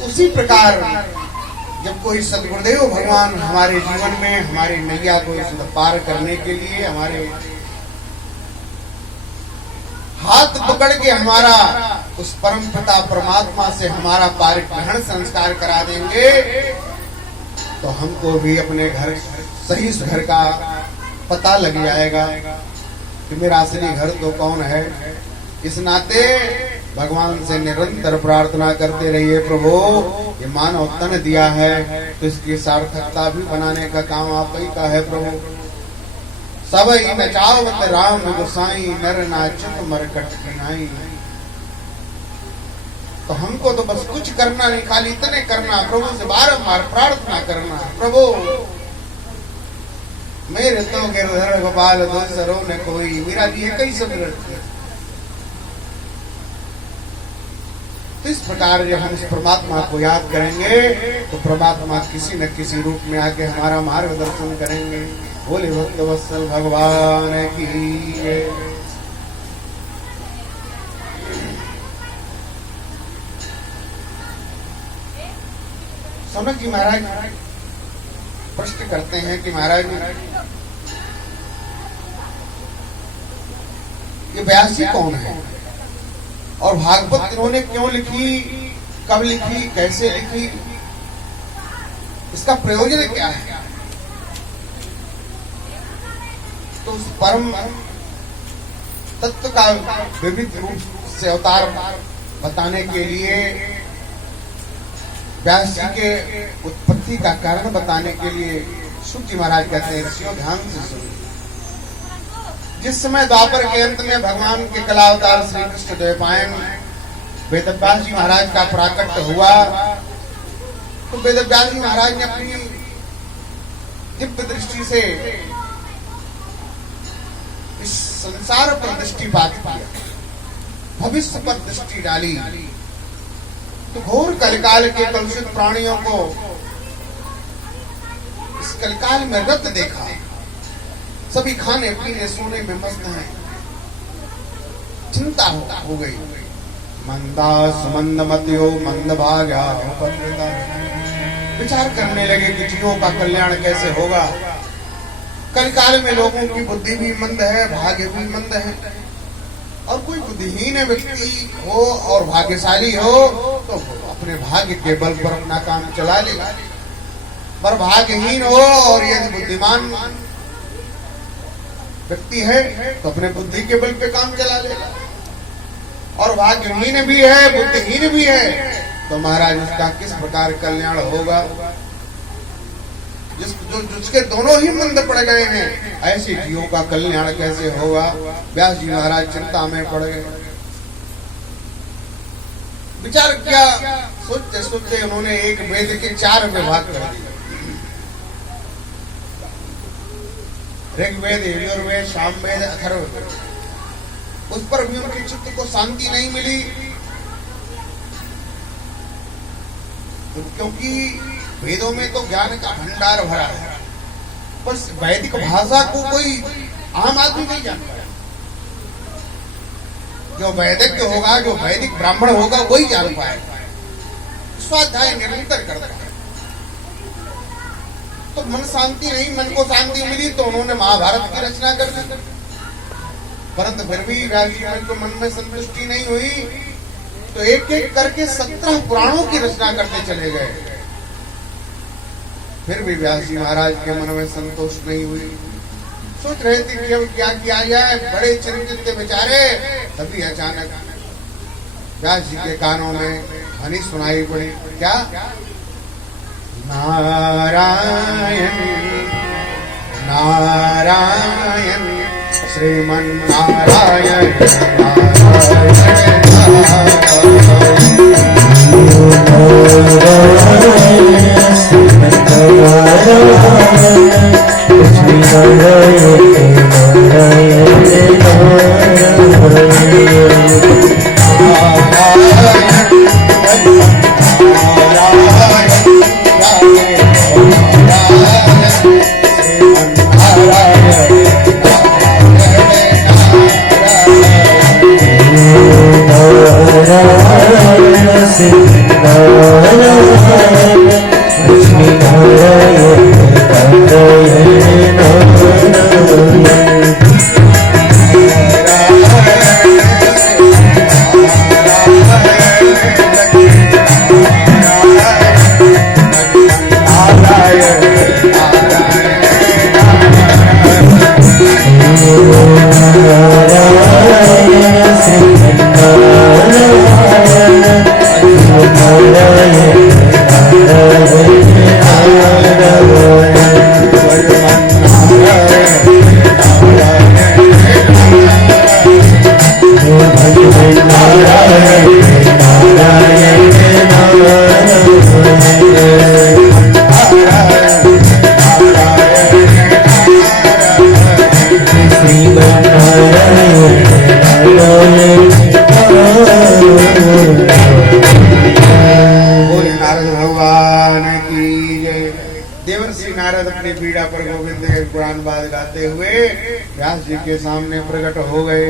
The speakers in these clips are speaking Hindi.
उसी प्रकार जब कोई सद्गुरुदेव भगवान हमारे जीवन में हमारी नैया को पार करने के लिए हमारे हाथ पकड़ के हमारा उस परम पिता परमात्मा से हमारा पारिग्रहण संस्कार करा देंगे, तो हमको भी अपने घर सही घर का पता लग जाएगा कि मेरा असली घर तो कौन है। इस नाते भगवान से निरंतर प्रार्थना करते रहिए, प्रभु ये मानव तन दिया है तो इसकी सार्थकता भी बनाने का काम आप ही का है। प्रभु सब ही नचावत राम गोसाई नर नाचत मरकट किनाई। तो हमको तो बस कुछ करना नहीं, खाली इतने करना, प्रभु से बारंबार प्रार्थना करना, प्रभु मेरे तो गिरधर गोपाल दोसरों ने कोई, मेरा जी कई सब लड़के। तो इस प्रकार जब हम इस परमात्मा को याद करेंगे तो परमात्मा किसी न किसी रूप में आके हमारा मार्गदर्शन करेंगे। बोले भक्त वत्सल भगवान की। सौनक जी महाराज प्रश्न करते हैं कि महाराज ये व्यास जी कौन है और भागवत इन्होंने क्यों लिखी, कब लिखी, कैसे लिखी, इसका प्रयोजन क्या है। तो उस परम तत्व का विविध रूप से अवतार बताने के लिए, व्यास जी के उत्पत्ति का कारण बताने के लिए शुक जी महाराज कहते हैं, ऋषियों ध्यान से सुनिए। जिस समय द्वापर के अंत में भगवान के कला अवतार श्री कृष्ण द्वैपायन वेदव्यास जी महाराज का प्राकट्य हुआ, तो वेदव्यास जी महाराज ने अपनी दिव्य दृष्टि से इस संसार पर दृष्टिपात किया, भविष्य पर दृष्टि डाली। तो घोर कलिकाल के कलुषित प्राणियों को इस कलिकाल में रत देखा, सभी खाने पीने सोने में मस्त हैं। चिंता हो गई। मंदा सुमंद मतियो मंद भाग्या, विचार करने लगे कि जीवों का कल्याण कैसे होगा। कलिकाल में लोगों की बुद्धि भी मंद है, भाग्य भी मंद है, और कोई बुद्धिहीन व्यक्ति हो और भाग्यशाली हो तो अपने भाग्य के बल पर अपना काम चला लेगा, पर भाग्यहीन हो और यदि बुद्धिमान व्यक्ति है तो अपने बुद्धि के बल पे काम चला लेगा, और भाग्यहीन भी है बुद्धिहीन भी है तो महाराज उसका किस प्रकार कल्याण होगा। जिसके दोनों ही मंद पड़ गए हैं, ऐसे जीवों का कल्याण कैसे होगा। व्यास जी महाराज चिंता में पड़ गए। विचार किया, सोचते सोचते उन्होंने एक वेद के 4 विभाग कर दिए। ऋग्वेद, यजुर्वेद, सामवेद, अथर्ववेद। उस पर भी उनके चित्त को शांति नहीं मिली, क्योंकि वेदों में तो ज्ञान का भंडार भरा है, बस वैदिक भाषा को कोई आम आदमी नहीं जानता। जो वैदिक होगा, जो वैदिक ब्राह्मण होगा वही जान पाएगा, स्वाध्याय निरंतर करता है। तो मन शांति नहीं, मन को शांति मिली तो उन्होंने महाभारत की रचना कर दी, परंतु फिर भी व्यास जी को मन में संतुष्टि नहीं हुई, तो एक एक करके 17 पुराणों की रचना करते चले गए। फिर भी व्यास जी महाराज के मन में संतोष नहीं हुई। सोच रहे थे कि अब क्या किया जाए, बड़े चिंतित बेचारे। तभी अचानक व्यास जी के कानों में ध्वनि सुनाई पड़ी। क्या? नारायण नारायण श्रीमन नारायण नारायण नारद अपनी पीड़ा पर गोविंद के पुराणवाद गाते हुए व्यास जी के सामने प्रकट हो गए।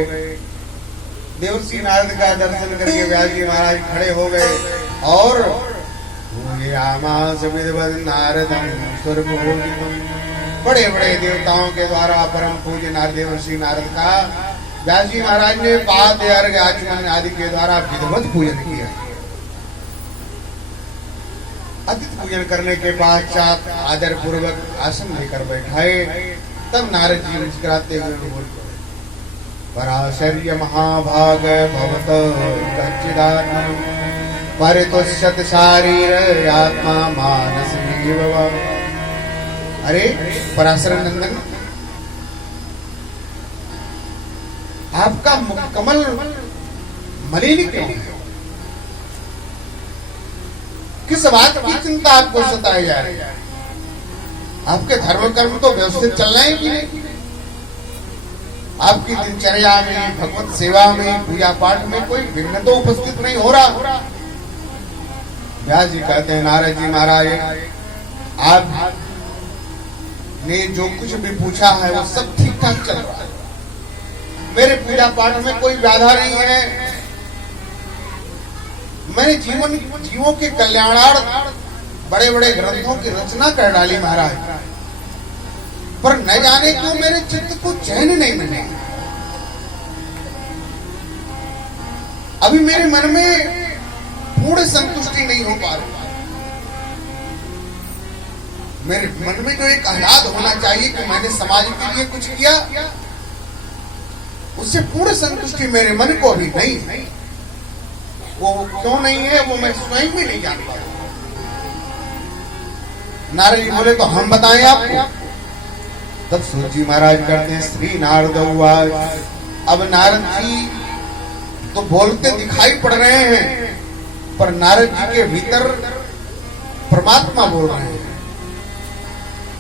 देवर्षि नारद का दर्शन करके व्यास जी महाराज खड़े हो गए और नारद बड़े बड़े देवताओं के द्वारा परम पूज्य नारद देवर्षि नारद का व्यास जी महाराज ने पाद अर्घ आचमन आदि के द्वारा विधिवत पूजन किया। अतिथि पूजन करने के पश्चात आदर पूर्वक आसन लेकर बैठाए। तब नारद जी मुस्कुराते हुए बोल पड़े, पराशर्य महाभाग भवत कच्चिदात्म परितुष्यत शारीर आत्मा मानस जीव। अरे पराशर नंदन, आपका मुखकमल मलिन क्यों? किस बात की चिंता आपको सताई जा रही है? आपके धर्म कर्म तो व्यवस्थित चल रहे हैं कि नहीं? आपकी दिनचर्या में, भगवत सेवा में, पूजा पाठ में कोई विघ्न तो उपस्थित नहीं हो रहा। व्यास जी कहते हैं, नारद जी महाराज, आप ने जो कुछ भी पूछा है वो सब ठीक ठाक चल रहा है। मेरे पूजा पाठ में कोई बाधा नहीं है। मैंने जीवों के कल्याणार्थ बड़े बड़े ग्रंथों की रचना कर डाली महाराज, पर न जाने क्यों मेरे चित्त को चैन नहीं मिले। अभी मेरे मन में पूर्ण संतुष्टि नहीं हो पा रही। मेरे मन में जो एक आह्लाद होना चाहिए कि मैंने समाज के लिए कुछ किया, उससे पूर्ण संतुष्टि मेरे मन को अभी नहीं। वो क्यों नहीं है वो मैं स्वयं भी नहीं जान पा रहा। नारद जी बोले, तो हम बताएं आपको। तब सूत जी महाराज करते हैं, श्री नारद उवाच। अब नारद जी तो बोलते दिखाई पड़ रहे हैं, पर नारद जी के भीतर परमात्मा बोल रहे हैं।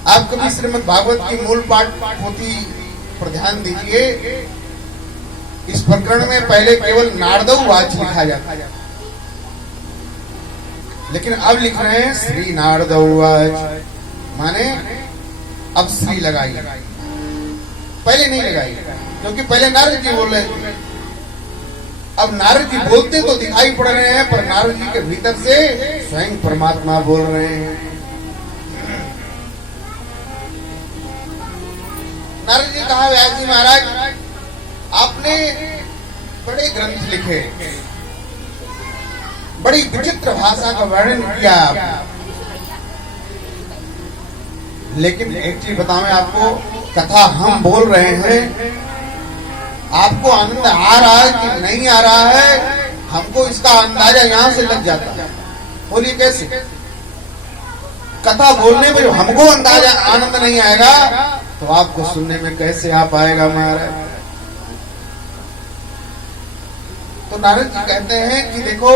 आप कभी श्रीमद् भागवत की मूल पाठ पोथी पर ध्यान दीजिए। इस प्रकरण में पहले केवल नारदोवाच लिखा जाता है, लेकिन अब लिख रहे हैं श्री नारदोवाच, माने अब श्री लगाई, पहले नहीं लगाई, क्योंकि पहले नारद जी बोल रहे थे। अब नारद जी बोलते तो दिखाई पड़ रहे हैं, पर नारद जी के भीतर से स्वयं परमात्मा बोल रहे हैं। नारद जी कहा, व्यास जी महाराज, आपने बड़े ग्रंथ लिखे, बड़ी विचित्र भाषा का वर्णन किया आपने, लेकिन एक चीज बताऊं आपको, कथा हम बोल रहे हैं, आपको आनंद आ रहा है कि नहीं आ रहा है, हमको इसका अंदाजा यहां से लग जाता है। बोलिए कैसे? कथा बोलने में हमको अंदाजा आनंद नहीं आएगा तो आपको सुनने में कैसे आ पाएगा महाराज? तो नारद जी कहते हैं कि देखो,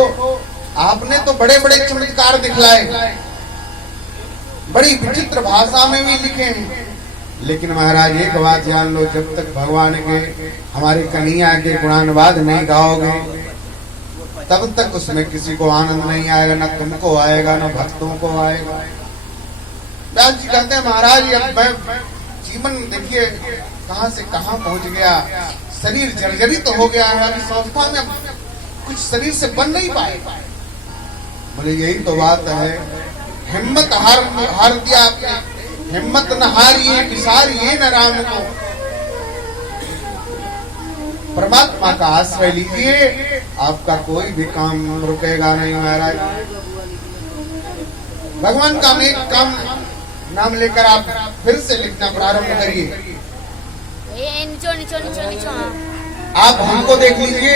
आपने तो बड़े बड़े चमत्कार दिखलाए, बड़ी विचित्र भाषा में भी लिखे हैं, लेकिन महाराज एक बात जान लो, जब तक भगवान के, हमारे कन्हैया के गुणानुवाद नहीं गाओगे, तब तक उसमें किसी को आनंद नहीं आएगा, न तुमको आएगा न भक्तों को आएगा। व्यास जी कहते हैं, महाराज अब मैं जीवन देखिए कहां से कहां पहुंच गया, शरीर जर्जरित तो हो गया है, अभी संस्था में कुछ शरीर से बन नहीं पाए। बोले यही तो बात है, हिम्मत हार दिया आपने, हिम्मत न हारिए विसारिए न राम को। परमात्मा का आश्रय लीजिए, आपका कोई भी काम रुकेगा नहीं महाराज। भगवान का अनेक काम नाम लेकर आप फिर से लिखना प्रारंभ करिए। आप हमको देख लीजिए,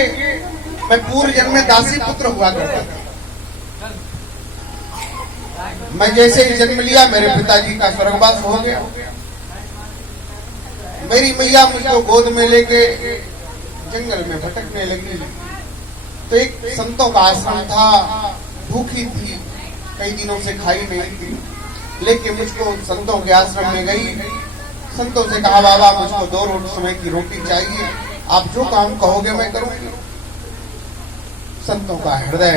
मैं पूर्व जन्म में दासी पुत्र हुआ करता था। मैं जैसे ही जन्म लिया, मेरे पिताजी का स्वर्गवास हो गया। मेरी मैया मुझको गोद में लेके जंगल में भटकने लगी। तो एक संतों का आश्रम था, भूखी थी, कई दिनों से खाई नहीं थी, लेकिन मुझको संतों के आश्रम में गई। संतों से कहा, बाबा मुझको 2 समय की रोटी चाहिए, आप जो काम कहोगे मैं करूंगी। संतों का हृदय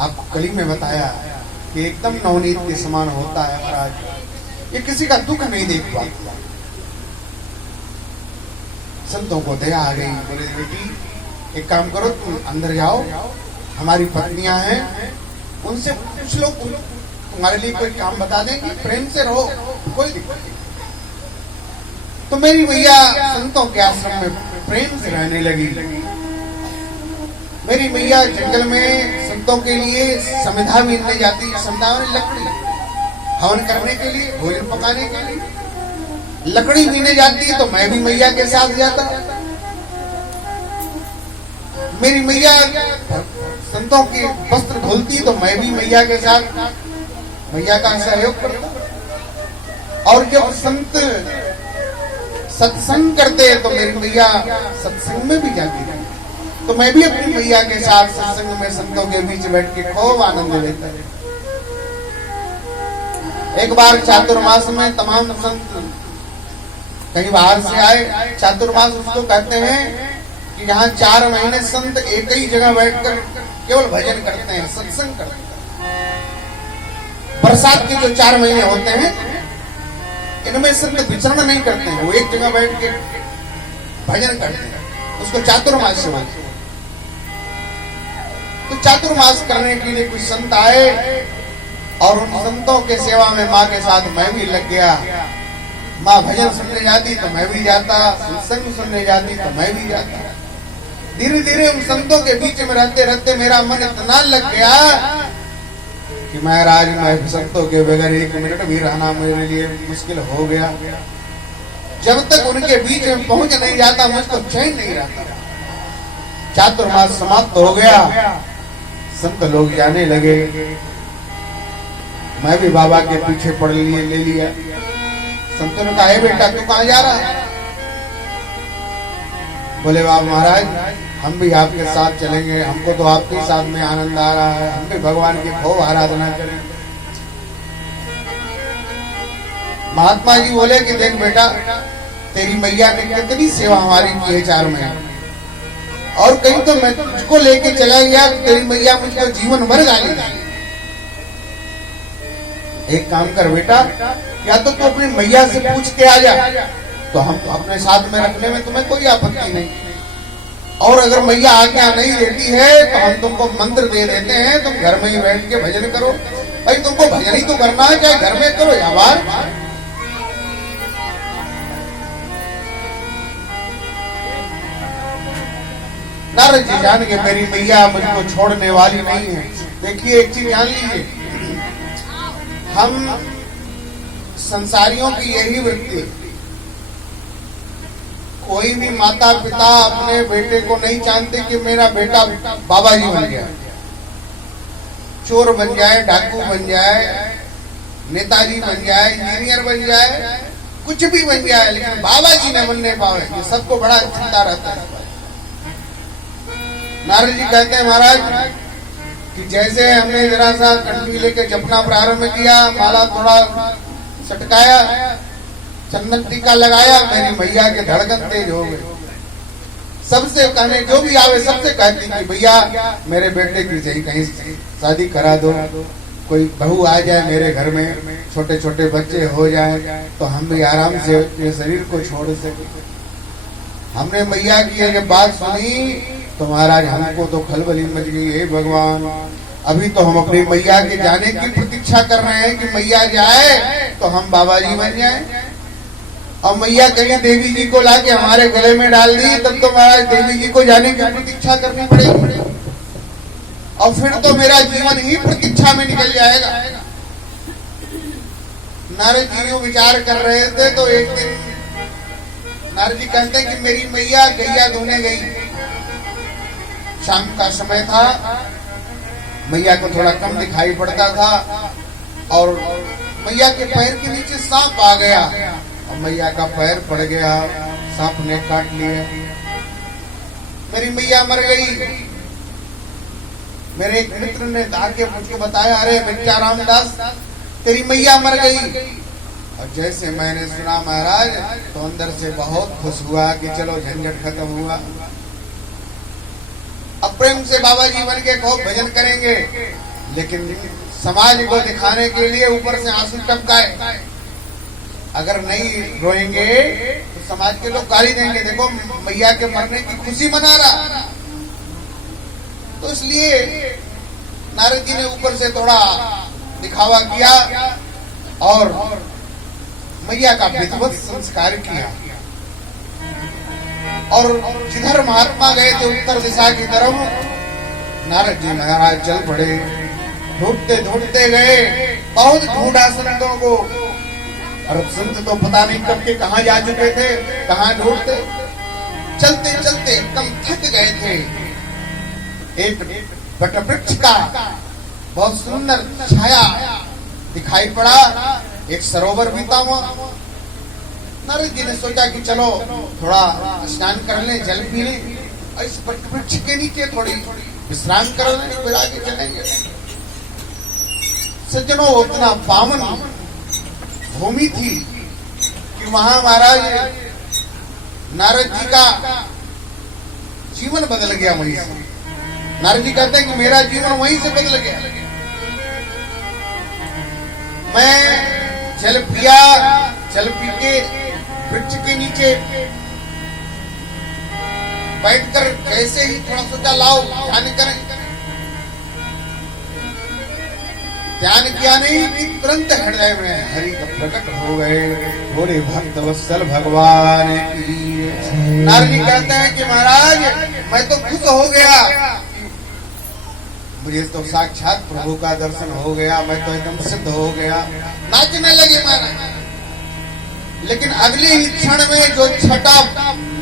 आपको कली में बताया कि एकदम नवनीत के समान होता है महाराज। ये किसी का दुख नहीं देख पाता। संतों को दया आ गई, बोले बेटी एक काम करो, तुम अंदर जाओ, हमारी पत्नियां हैं, उनसे पूछ लो, तुम्हारे लिए कोई काम बता देंगे, प्रेम से रहो, कोई दिक्कत नहीं। तो मेरी मैया संतों के आश्रम में प्रेम से रहने लगी। मेरी मैया जंगल में संतों के लिए समिधा बीनने जाती, समिधा में लकड़ी हवन करने के लिए, भोजन पकाने के लिए लकड़ी बीनने जाती है, तो मैं भी मैया के साथ जाता। मेरी मैया संतों के वस्त्र धुलती, तो मैं भी मैया के साथ मैया का सहयोग करता। और जब संत सत्संग करते तो मेरी मैया सत्संग में भी जाती थी, तो मैं भी अपनी मैया के साथ सत्संग में संतों के बीच बैठ के खूब आनंद लेता। एक बार चातुर्मास में तमाम संत कहीं बाहर से आए। चातुर्मास उसको कहते हैं कि यहाँ 4 महीने संत एक ही जगह बैठकर केवल भजन करते हैं, सत्संग करते हैं। बरसात के जो 4 महीने होते हैं इनमें संत विचरण नहीं करते हैं, वो एक जगह बैठ के भजन करते हैं, उसको चातुर्मास बोलते हैं। तो चातुर्मास करने के लिए कुछ संत आए और उन संतों के सेवा में माँ के साथ मैं भी लग गया। माँ भजन सुनने जाती तो मैं भी जाता, सत्संग सुनने जाती तो मैं भी जाता। धीरे धीरे उन संतों के बीच में रहते रहते मेरा मन इतना लग गया कि महाराज मैं संतों के बगैर 1 मिनट भी रहना मेरे लिए मुश्किल हो गया। जब तक उनके बीच में पहुंच नहीं जाता मुझको चैन नहीं रहता। चातुर्मास समाप्त हो गया, संत लोग जाने लगे, मैं भी बाबा के पीछे पड़ लिए ले लिया। संतों ने कहा बेटा तू कहाँ जा रहा है? बोले बाबा महाराज हम भी आपके साथ चलेंगे, हमको तो आपके साथ में आनंद आ रहा है, हम भी भगवान की खूब आराधना करें। महात्मा जी बोले कि देख बेटा तेरी मैया ने कितनी सेवा हमारी की है 4 महीने, और कहीं तो मैं तुझको लेके चला गया तेरी मैया मुझको जीवन भर गाली। एक काम कर बेटा, या तो तू अपनी मैया से पूछ के आ जा, तो हम तो अपने साथ में रखने में तुम्हें कोई आपत्ति नहीं, और अगर मैया आज्ञा नहीं देती है तो हम तुमको मंत्र दे देते हैं, तुम घर में ही बैठ के भजन करो। भाई तुमको भजन ही तो करना है, चाहे घर में करो या बाहर। नारद जी जान के मेरी मैया मुझको छोड़ने वाली नहीं है। देखिए एक चीज जान लीजिए, हम संसारियों की यही वृत्ति, कोई भी माता पिता अपने बेटे को नहीं चाहते कि मेरा बेटा बाबा जी बन जाए, चोर बन जाए, डाकू बन जाए, नेताजी बन जाए, इंजीनियर बन जाए, कुछ भी बन जाए, लेकिन बाबा जी न बनने पावे, ये सबको बड़ा चिंता रहता है। नारद जी कहते हैं महाराज कि जैसे हमने जरा सा कंठी लेके जपना प्रारंभ किया, माला थोड़ा सटकाया, चंदन टीका लगाया, मेरी मैया के धड़कन तेज हो गए। सबसे कहने जो भी आवे सबसे कहती कि भैया मेरे बेटे की सही कहीं शादी करा दो, कोई बहू आ जाए मेरे घर में, छोटे छोटे बच्चे हो जाए तो हम भी आराम से अपने शरीर को छोड़ सके। हमने मैया की जब बात सुनी तो महाराज हमको तो खलबली मच गई। हे भगवान, अभी तो हम अपनी मैया के जाने की प्रतीक्षा कर रहे हैं कि मैया जाए तो हम बाबा जी बन जाए, और मैया कहीं देवी जी को लाके हमारे गले में डाल दी, तब तो महाराज देवी जी को जाने की प्रतीक्षा करनी पड़ेगी, और फिर तो मेरा जीवन ही प्रतीक्षा में निकल जाएगा। नारद जी विचार कर रहे थे तो एक दिन नारद जी कहते हैं कि मेरी मैया गैया धोने गई, शाम का समय था, मैया को थोड़ा कम दिखाई पड़ता था, और मैया के पैर के नीचे सांप आ गया, और मैया का पैर पड़ गया, सांप ने काट लिया, मेरी मैया मर गई। मेरे एक मित्र ने आके मुझको बताया, अरे बच्चा रामदास तेरी मैया मर गई। और जैसे मैंने सुना महाराज तो अंदर से बहुत खुश हुआ कि चलो झंझट खत्म हुआ, अब प्रेम से बाबा जी बन के खूब भजन करेंगे। लेकिन समाज को दिखाने के लिए ऊपर से आंसू टपकाए अगर नहीं रोएंगे तो समाज के लोग गाली देंगे, देखो मैया के मरने की खुशी मना रहा। तो इसलिए नारद जी ने ऊपर से थोड़ा दिखावा किया और मैया का विधिवत संस्कार किया। और जिधर महात्मा गए थे उत्तर दिशा की तरफ, नारद जी महाराज चल पड़े। ढूंढते ढूंढते गए, बहुत ढूंढा संतों को, और संत तो पता नहीं कब के कहां जा चुके थे, कहां ढूंढते। चलते चलते एकदम थक गए थे। एक वटवृक्ष का बहुत सुंदर छाया दिखाई पड़ा, एक सरोवर बीता हुआ। नारद जी ने सोचा कि चलो थोड़ा स्नान कर लें, जल पी लें, और इस वृक्ष के नीचे थोड़ी विश्राम कर लें, फिर आगे चलेंगे। सज्जनों, उतना पावन भूमि थी कि वहां महाराज नारद जी का जीवन बदल गया। वहीं से नारद जी कहते हैं कि मेरा जीवन वहीं से बदल गया। मैं जल पिया, जल पी के वृक्ष के नीचे बैठकर कैसे ही थोड़ा सोचा लाओ ध्यान करें। ध्यान किया नहीं कि तुरंत हृदय में हरि का प्रकट हो गए। बोले भक्त वत्सल भगवान की। नारद जी कहते हैं कि महाराज मैं तो खुश हो गया, मुझे तो साक्षात प्रभु का दर्शन हो गया, मैं तो एकदम सिद्ध हो गया। नाचने लगे महाराज। लेकिन अगले ही क्षण में जो छटा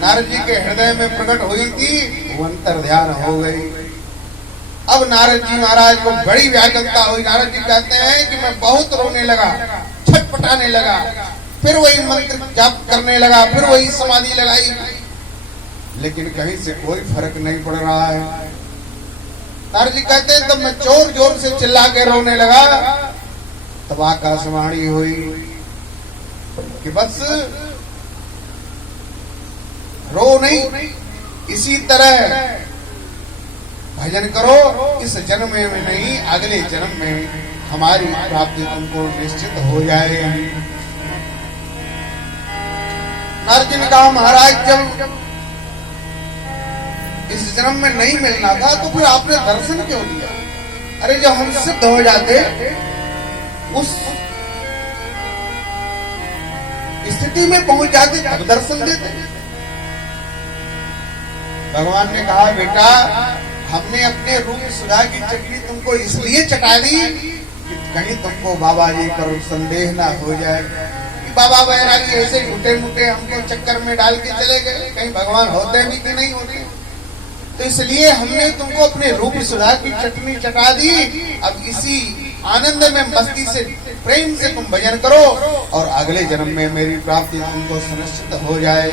नारद जी के हृदय में प्रकट हुई थी, वो अंतर ध्यान हो गई। अब नारद जी महाराज को बड़ी व्याकुलता हुई। नारद जी कहते हैं कि मैं बहुत रोने लगा, छटपटाने लगा, फिर वही मंत्र जाप करने लगा, फिर वही समाधि लगाई, लेकिन कहीं से कोई फर्क नहीं पड़ रहा है। नारद जी कहते हैं तब मैं जोर जोर से चिल्ला के रोने लगा। तब आकाशवाणी हुई कि बस रो नहीं, इसी तरह भजन करो, इस जन्म में नहीं अगले जन्म में हमारी प्राप्ति तुमको निश्चित हो जाए। नारद जी ने कहा महाराज जब इस जन्म में नहीं मिलना था तो फिर आपने दर्शन क्यों दिया? अरे जब हम सिद्ध हो जाते, उस स्थिति में पहुंच जाते तब दर्शन देते। भगवान ने कहा बेटा हमने अपने रूप सुधा की चटनी तुमको इसलिए चटा दी कि कहीं तुमको बाबा जी पर संदेह ना हो जाए कि बाबा बैरागी ऐसे घुटे मुटे हमको चक्कर में डाल के चले गए, कहीं भगवान होते भी कि नहीं होते। तो इसलिए हमने तुमको अपने रूप सुधा की चटनी चटा दी। अब इसी आनंद में मस्ती से प्रेम से तुम भजन करो और अगले जन्म में मेरी प्राप्ति तुमको सुनिश्चित हो जाए।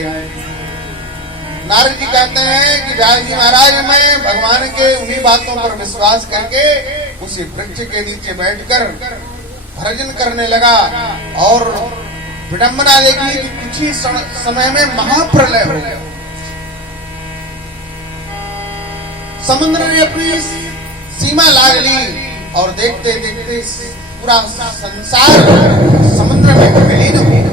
नारद जी कहते हैं कि व्यास जी महाराज मैं भगवान के उन्हीं बातों पर विश्वास करके उसी वृक्ष के नीचे बैठकर भजन करने लगा। और विडंबना देखी कि कुछ ही समय में महाप्रलय हो गया। समुद्र ने अपनी सीमा लाग ली और देखते देखते पूरा संसार समुद्र में विलीन हो गया।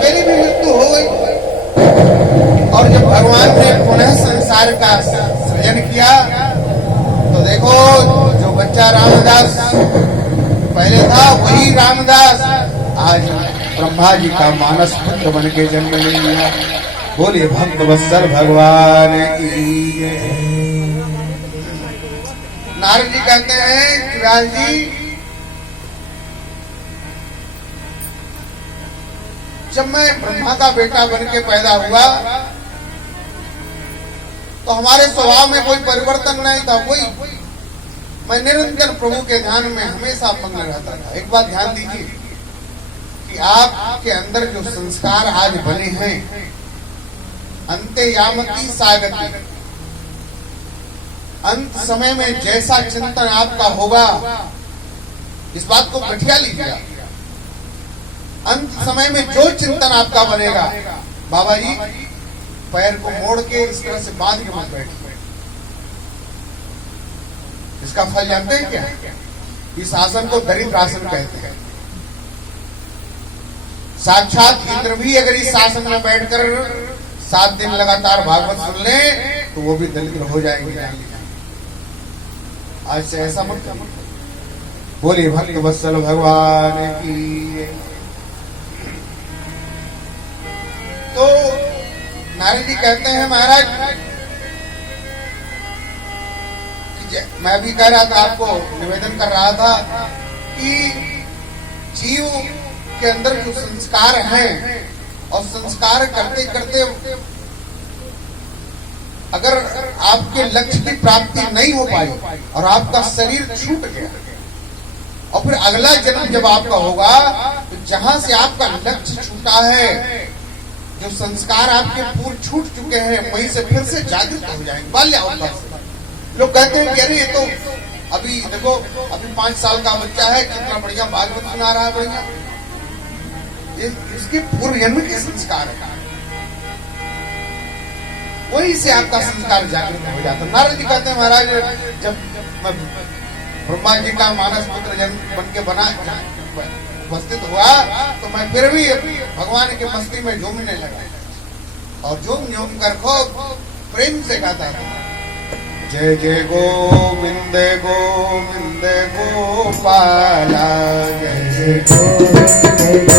मेरी भी मृत्यु हो गई। और जब भगवान ने पुनः संसार का सृजन किया तो देखो जो बच्चा रामदास पहले था वही रामदास आज ब्रह्मा जी का मानस पुत्र बन के जन्म ले लिया। बोलिए भक्त वत्सल भगवान की। नारद जी कहते हैं कि व्यास जी जब मैं ब्रह्मा का बेटा बन के पैदा हुआ तो हमारे स्वभाव में कोई परिवर्तन नहीं था। कोई मैं निरंतर प्रभु के ध्यान में हमेशा मग्न रहता था। एक बात ध्यान दीजिए कि आपके अंदर जो संस्कार आज बने हैं अंते यामती सागति, अंत समय में जैसा चिंतन आपका होगा इस बात को गठिया लीजिए। अंत समय में जो चिंतन आपका बनेगा, बाबा जी पैर को मोड़ के इस तरह से बांध के मत बैठिए। इसका फल जानते हैं क्या? इस आसन को दरिद्र आसन कहते हैं। साक्षात इंद्र भी अगर इस आसन में बैठकर 7 दिन लगातार भागवत सुन ले तो वो भी दरिद्र हो जाएंगे। आज से ऐसा मत करो। बोलिए भक्त वत्सल भगवान की। तो नारद जी कहते हैं महाराज, मैं भी कह रहा था, आपको निवेदन कर रहा था कि जीव के अंदर जो संस्कार हैं और संस्कार करते करते अगर आपके लक्ष्य की प्राप्ति नहीं हो पाई और आपका शरीर छूट गया और फिर अगला जन्म जब आपका होगा तो जहां से आपका लक्ष्य छूटा है, जो संस्कार आपके पूर्व छूट चुके हैं, वहीं से फिर से जागृत हो जाएंगे बाल्यावस्था से। लोग कहते हैं कि अरे ये तो अभी देखो, अभी 5 साल का बच्चा है, कितना बढ़िया भागवत सुना रहा है, बढ़िया, इसके पूर्व जन्म के संस्कार है, वही से आपका संस्कार जागृत हो जाता है। नारद जी कहते हैं महाराज, जब ब्रह्मा जी का मानस पुत्र जन्म बन के बना उपस्थित हुआ तो मैं फिर भी भगवान की मस्ती में झूमने लगा और झूम कर खूब प्रेम से गाता था, जय जय गोविंद गोविंद गोपाला, जय जय गोविंद गोविंद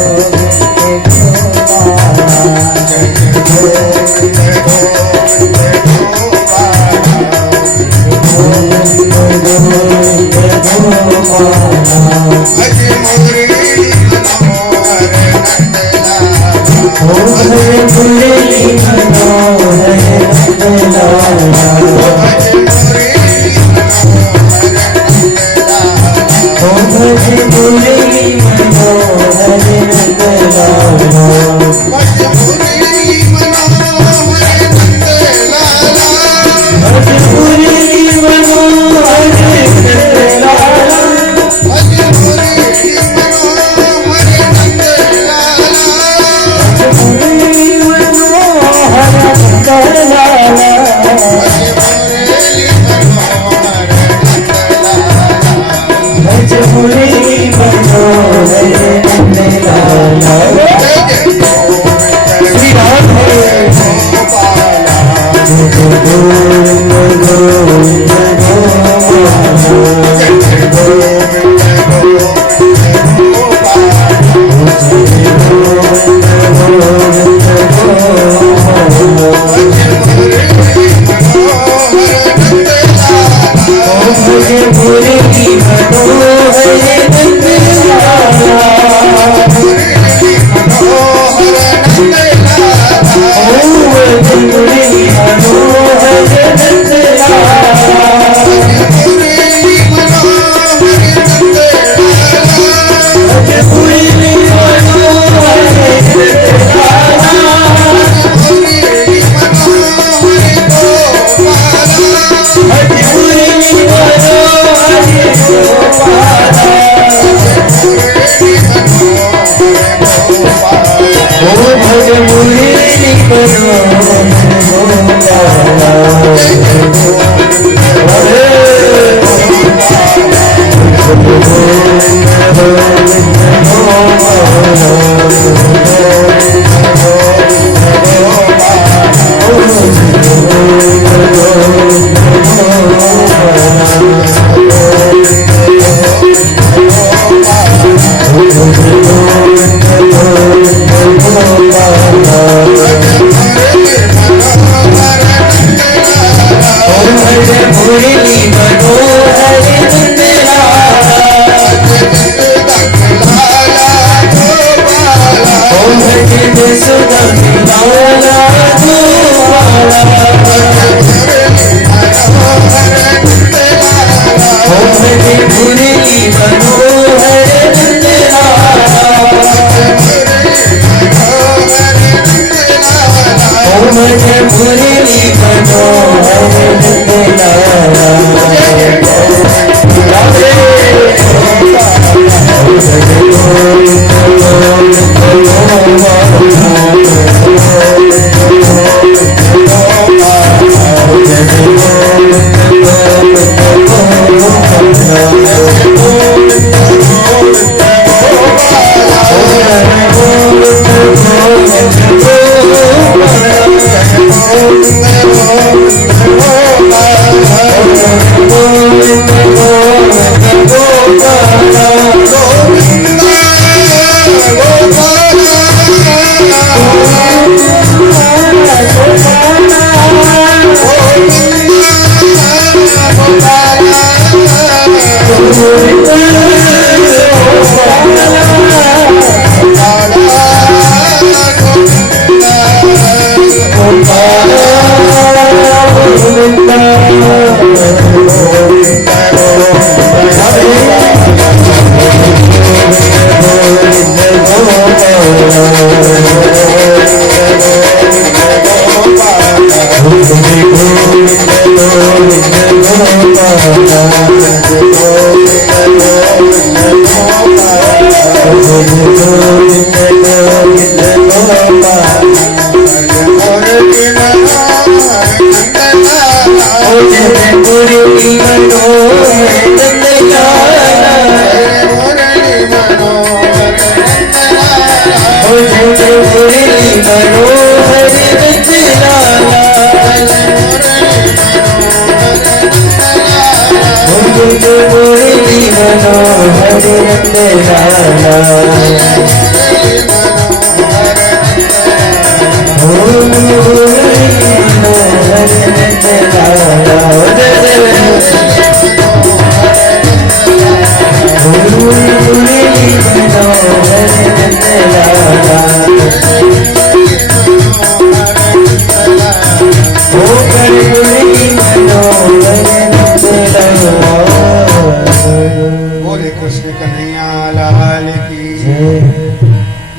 बोले कृष्ण कन्हैया लाल की।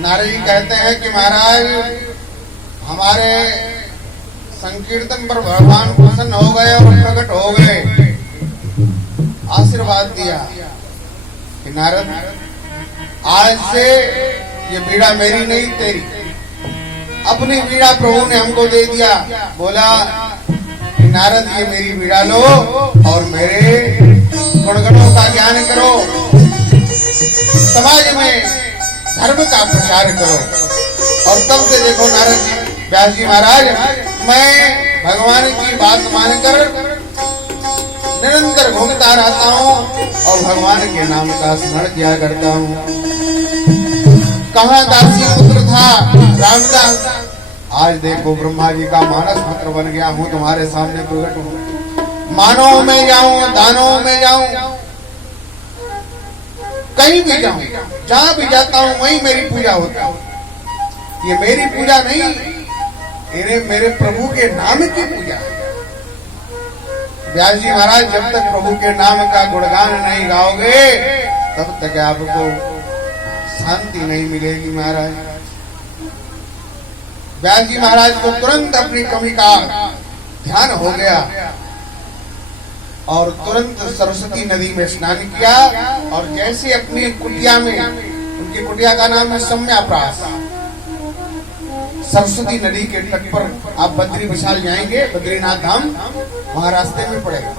नारद जी कहते हैं कि महाराज हमारे संकीर्तन पर भगवान प्रसन्न हो गए और प्रकट हो गए, आशीर्वाद दिया कि नारद आज से ये बीड़ा मेरी नहीं तेरी, अपनी बीड़ा प्रभु ने हमको दे दिया। बोला कि नारद ये मेरी बीड़ा लो और मेरे गुणगणों का ज्ञान करो, समाज में धर्म का प्रचार करो। और तब से देखो नारद जी, व्यास जी महाराज, मैं भगवान की बात मानकर निरंतर घूमता रहता हूँ और भगवान के नाम का स्मरण किया करता हूँ। कहाँ दासी पुत्र था रामदास, आज देखो ब्रह्मा जी का मानस पुत्र बन गया हूँ, तुम्हारे सामने प्रकट हूँ। मानव में जाऊं, दानव में जाऊं, कहीं भी जाऊं, जहां भी जाता हूं वहीं मेरी पूजा होती है। ये मेरी पूजा नहीं, इन्हें मेरे प्रभु के नाम की पूजा है। व्यास जी महाराज, जब तक प्रभु के नाम का गुणगान नहीं गाओगे तब तक आपको शांति नहीं मिलेगी महाराज। व्यास जी महाराज को तुरंत अपनी कमी का ध्यान हो गया और तुरंत सरस्वती नदी में स्नान किया। और जैसे अपनी कुटिया में, उनकी कुटिया का नाम है सम्याप्रास, सरस्वती नदी के तट पर आप बद्री विशाल जाएंगे, बद्रीनाथ धाम वहां रास्ते में पड़ेगा।